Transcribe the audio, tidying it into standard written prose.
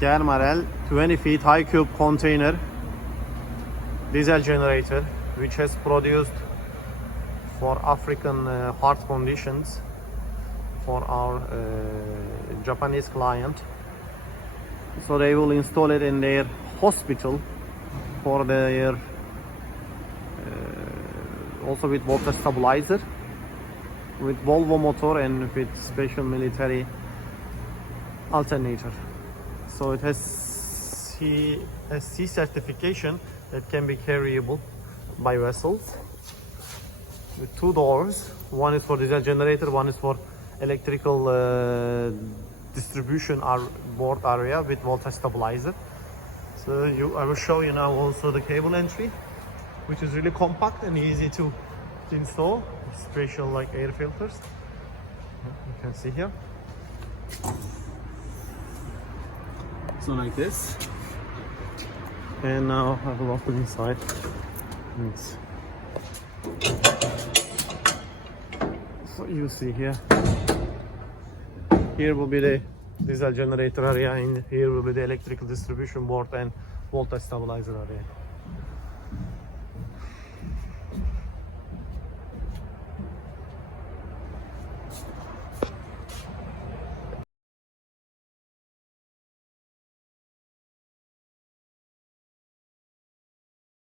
Germarel 20 feet high cube container diesel generator, which has produced for African hard conditions for our Japanese client. So they will install it in their hospital for their also with voltage stabilizer, with Volvo motor and with special military alternator. So it has C certification that can be carryable by vessels, with 2 doors. One is for diesel generator, one is for electrical distribution board area with voltage stabilizer. So I will show you now also the cable entry, which is really compact and easy to install. Special like air filters, you can see here. So like this. And now I will open inside. So you see here. Here will be the diesel generator area, and here will be the electrical distribution board and voltage stabilizer area.